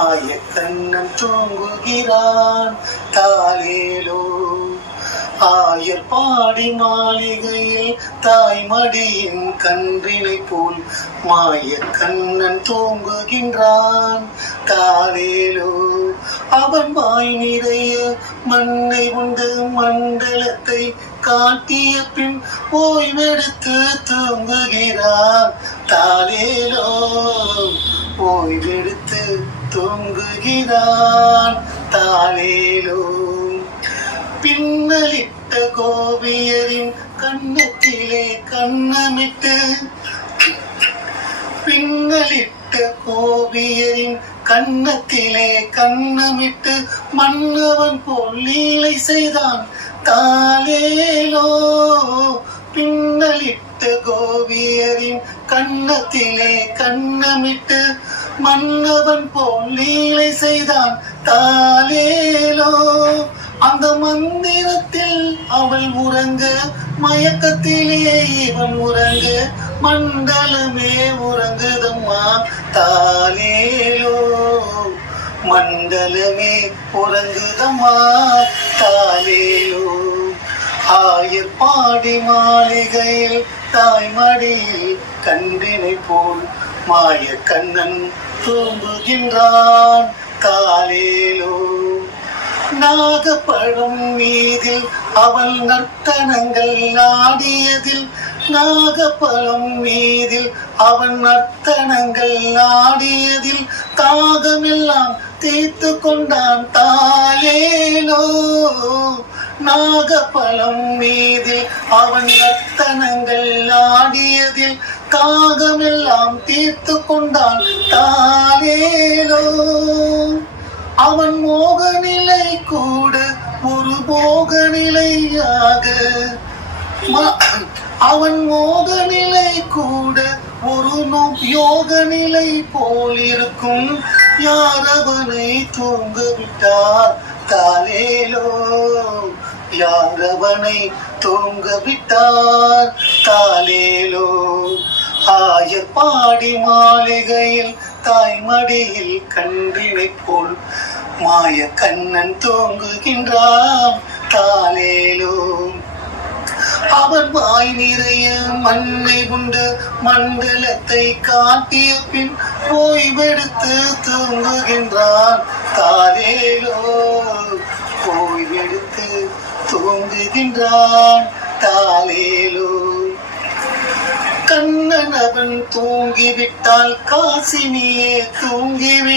ஆயக்கண்ணன் தூங்குகிறான் தாலேலோ. ஆயர் பாடி மாளிகையில் தாய்மடியின் கன்றினை போல் மாயக்கண்ணன் தூங்குகின்றான் தாலேலோ. அவன் வாய் நிறைய மண்ணை உண்டு மண்டலத்தை காட்டிய பின் ஓய்வெடுத்து தூங்குகிறான் தாலேலோ. ஓய்வெடுத்து தூங்குகிறான் தாலேலோ. பின்னலிட்ட கோபியரின் கண்ணத்திலே கண்ணமிட்டு பின்னலிட்ட கோபியரின் கண்ணத்திலே கண்ணமிட்டு மன்னவன் போல் லீலை செய்தான் தாலேலோ. பின்னலிட்ட கோபியரின் கண்ணத்திலே கண்ணமிட்டு மன்னவன் போல் லீலை செய்தான் தாலேலோ. அந்த மந்திரத்தில் அவள் உறங்க மயக்கத்திலே இவன் உறங்க மண்டலமே உறங்குதம்மா தாலேலோ. மண்டலமே உறங்குதம்மா தாலேலோ. ஆயர் பாடி மாளிகையில் தாய்மடியில் கன்றினை போல் மாயக்கண்ணன் தூங்குகின்றான் தாலேலோ. நாகப்பழம் மீதில் அவள் நர்த்தனங்கள் ஆடியதில் நாகப்பழம் மீதில் அவன் நர்த்தனங்கள் ஆடியதில் தாகமெல்லாம் தீர்த்து கொண்டான் தாலேலோ. நாகப்பழம் மீதில் அவன் நர்த்தனங்கள் ஆடியதில் தாகமெல்லாம் தீர்த்து கொண்டான் தாலேலோ. அவன் மோக நிலை கூட ஒரு போக நிலையாக அவன் மோக நிலை கூட ஒரு யோக நிலை போல் இருக்கும். யார் அவனை தூங்க விட்டார் தாலேலோ. யார் அவனை தூங்க விட்டார் தாலேலோ. ஆயர் பாடி மாளிகையில் தாய்மடியில் கன்றினை போல் மாயக்கண்ணன் தூங்குகின்றான் தாலேலோ. அவன் வாய் நிறைய மண்ணை உண்டு மண்டலத்தை காட்டிய பின் ஓய்வெடுத்து தூங்குகின்றான் தாலேலோ. ஓய்வெடுத்து தூங்குகின்றான் தாலேலோ. கண்ணன் அவன் தூங்கிவிட்டால் காசினியே தூங்கிவிடும்.